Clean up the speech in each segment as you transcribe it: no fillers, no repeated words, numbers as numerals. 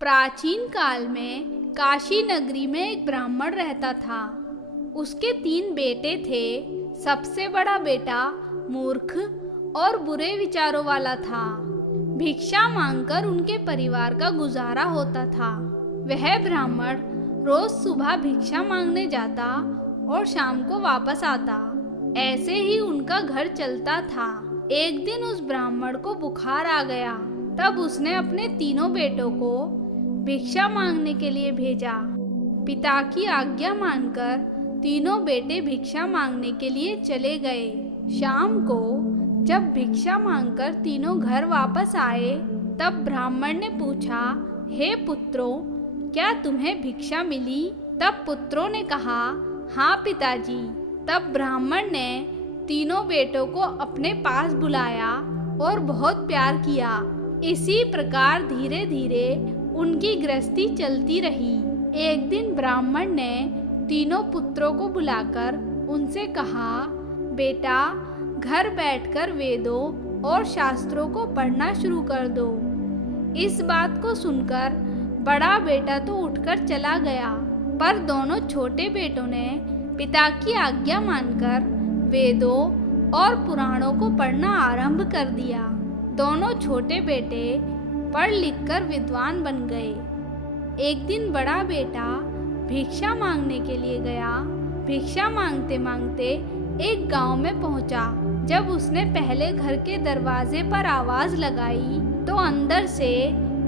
प्राचीन काल में काशी नगरी में एक ब्राह्मण रहता था। उसके 3 बेटे थे। सबसे बड़ा बेटा मूर्ख और बुरे विचारों वाला था। भिक्षा मांगकर उनके परिवार का गुजारा होता था। वह ब्राह्मण रोज सुबह भिक्षा मांगने जाता और शाम को वापस आता। ऐसे ही उनका घर चलता था। एक दिन उस ब्राह्मण को बुखार आ गया। तब उसने अपने तीनों बेटों को भिक्षा मांगने के लिए भेजा। पिता की आज्ञा मानकर तीनों बेटे भिक्षा मांगने के लिए चले गए। शाम को जब भिक्षा मांगकर तीनों घर वापस आए, तब ब्राह्मण ने पूछा, हे पुत्रों, क्या तुम्हें भिक्षा मिली? तब पुत्रों ने कहा, हाँ पिताजी। तब ब्राह्मण ने तीनों बेटों को अपने पास बुलाया और बहुत प्यार किया। इसी प्रकार धीरे धीरे उनकी गृहस्थी चलती रही। एक दिन ब्राह्मण ने तीनों पुत्रों को बुलाकर उनसे कहा, बेटा, घर बैठकर वेदों और शास्त्रों को पढ़ना शुरू कर दो। इस बात को सुनकर बड़ा बेटा तो उठकर चला गया, पर दोनों छोटे बेटों ने पिता की आज्ञा मानकर वेदों और पुराणों को पढ़ना आरंभ कर दिया। दोनों छोटे बेटे पढ़ लिखकर विद्वान बन गए। एक दिन बड़ा बेटा भिक्षा मांगने के लिए गया। भिक्षा मांगते मांगते एक गांव में पहुंचा। जब उसने पहले घर के दरवाजे पर आवाज लगाई, तो अंदर से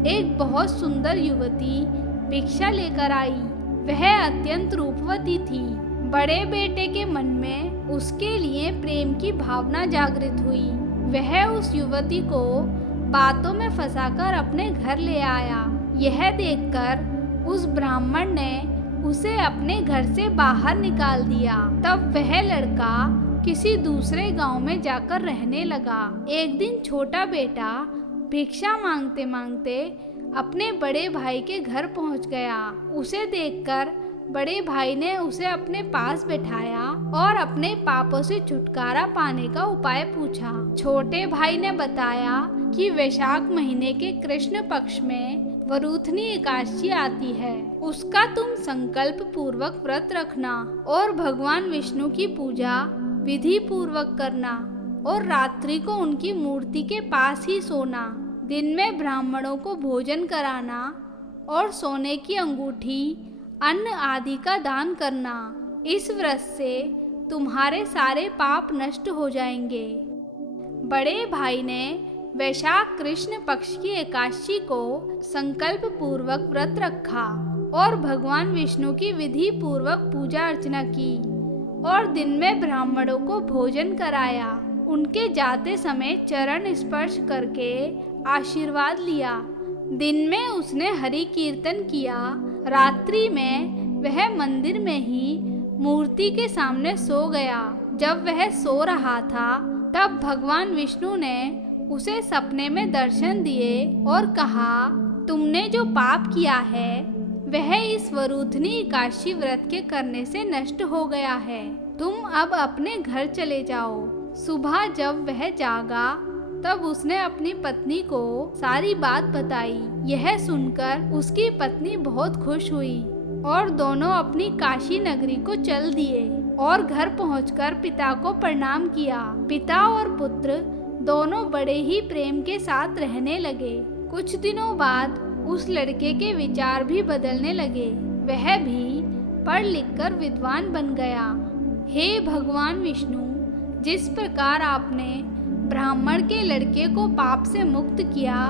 एक बहुत सुंदर युवती भिक्षा लेकर आई। वह अत्यंत रूपवती थी। बड़े बेटे के मन में उसके लिए प्रेम की भावना जागृत हुई। वह उस युवती को बातों में फंसाकर अपने घर ले आया। यह देखकर उस ब्राह्मण ने उसे अपने घर से बाहर निकाल दिया। तब वह लड़का किसी दूसरे गांव में जाकर रहने लगा। एक दिन छोटा बेटा भिक्षा मांगते मांगते अपने बड़े भाई के घर पहुंच गया। उसे देखकर बड़े भाई ने उसे अपने पास बैठाया और अपने पापों से छुटकारा पाने का उपाय पूछा। छोटे भाई ने बताया कि वैशाख महीने के कृष्ण पक्ष में वरूथनी एकादशी आती है। उसका तुम संकल्प पूर्वक व्रत रखना और भगवान विष्णु की पूजा विधि पूर्वक करना और रात्रि को उनकी मूर्ति के पास ही सोना। दिन में ब्राह्मणों को भोजन कराना और सोने की अंगूठी, अन्न आदि का दान करना। इस व्रत से तुम्हारे सारे पाप नष्ट हो जाएंगे। बड़े भाई ने वैशाख कृष्ण पक्ष की एकादशी को संकल्प पूर्वक व्रत रखा और भगवान विष्णु की विधि पूर्वक पूजा अर्चना की और दिन में ब्राह्मणों को भोजन कराया। उनके जाते समय चरण स्पर्श करके आशीर्वाद लिया। दिन में उसने हरि कीर्तन किया। रात्रि में वह मंदिर में ही मूर्ति के सामने सो गया। जब वह सो रहा था, तब भगवान विष्णु ने उसे सपने में दर्शन दिए और कहा, तुमने जो पाप किया है वह इस वरूथनी एकादशी व्रत के करने से नष्ट हो गया है। तुम अब अपने घर चले जाओ। सुबह जब वह जागा, तब उसने अपनी पत्नी को सारी बात बताई। यह सुनकर उसकी पत्नी बहुत खुश हुई और दोनों अपनी काशी नगरी को चल दिए और घर पहुंचकर पिता को प्रणाम किया। पिता और पुत्र दोनों बड़े ही प्रेम के साथ रहने लगे। कुछ दिनों बाद उस लड़के के विचार भी बदलने लगे। वह भी पढ़ लिखकर विद्वान बन गया। हे भगवान विष्णु, जिस प्रकार आपने ब्राह्मण के लड़के को पाप से मुक्त किया,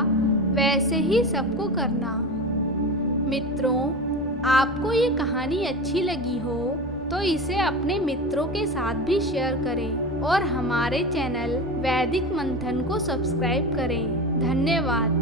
वैसे ही सबको करना। मित्रों, आपको ये कहानी अच्छी लगी हो तो इसे अपने मित्रों के साथ भी शेयर करें और हमारे चैनल वैदिक मंथन को सब्सक्राइब करें। धन्यवाद।